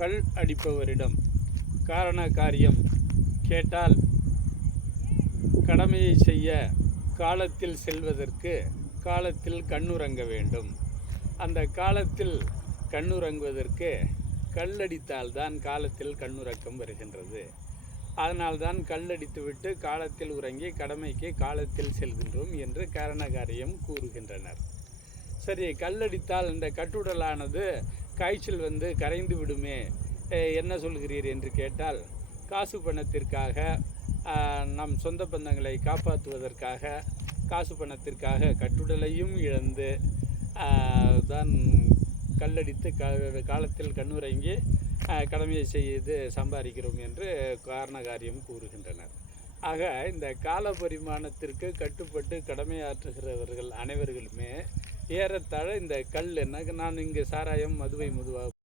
கல் அடிப்பவரிடம் காரண காரியம் கேட்டால் கடமையை செய்ய காலத்தில் செல்வதற்கு காலத்தில் கண்ணுறங்க வேண்டும். அந்த காலத்தில் கண்ணுறங்குவதற்கு கல்லடித்தால்தான் காலத்தில் கண்ணுறக்கம் வருகின்றது. அதனால்தான் கல்லடித்துவிட்டு காலத்தில் உறங்கி கடமைக்கு காலத்தில் செல்கின்றோம் என்று காரண காரியம் கூறுகின்றனர். சரி, கல்லடித்தால் இந்த கட்டுடலானது காய்ச்சல் வந்து கரைந்து விடுமே, என்ன சொல்கிறீர் என்று கேட்டால், காசு பணத்திற்காக நம் சொந்த பந்தங்களை காப்பாற்றுவதற்காக காசு பணத்திற்காக கட்டுடலையும் இழந்து தான் கல்லடித்து காலத்தில் கண்ணுறங்கி கடமையை செய்து சம்பாதிக்கிறோம் என்று காரண காரியம் கூறுகின்றனர். ஆக இந்த கால பரிமாணத்திற்கு கட்டுப்பட்டு கடமையாற்றுகிறவர்கள் அனைவர்களுமே ஏறத்தாழ இந்த கல் என்ன, நான் இங்கு சாராயம் மதுவை